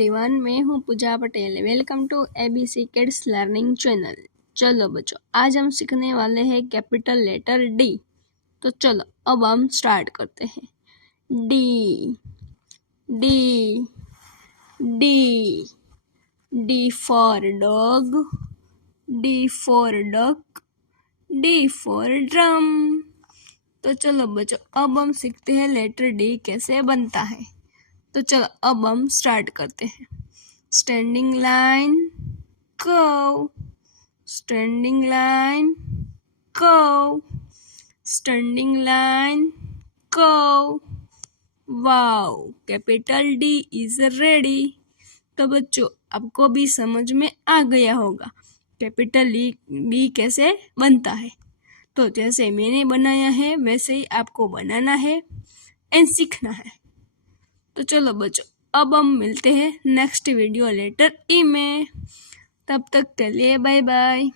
Everyone, मैं हूं Puja Patel. Welcome to ABC kids learning channel. चलो बच्चों, आज हम सीखने वाले हैं कैपिटल लेटर डी। तो चलो अब हम स्टार्ट करते हैं। D D D D for dog, D for duck, D for drum. तो चलो बच्चों, अब हम सीखते हैं लेटर डी कैसे बनता है। तो चलो अब हम स्टार्ट करते हैं। Standing line curve, standing line curve, standing line curve. Wow, capital D is ready. तो बच्चों, आपको भी समझ में आ गया होगा कैपिटल डी कैसे बनता है। तो जैसे मैंने बनाया है वैसे ही आपको बनाना है एंड सीखना है। तो चलो बच्चों, अब हम मिलते हैं नेक्स्ट वीडियो लेटर ई में। तब तक के लिए बाय बाय।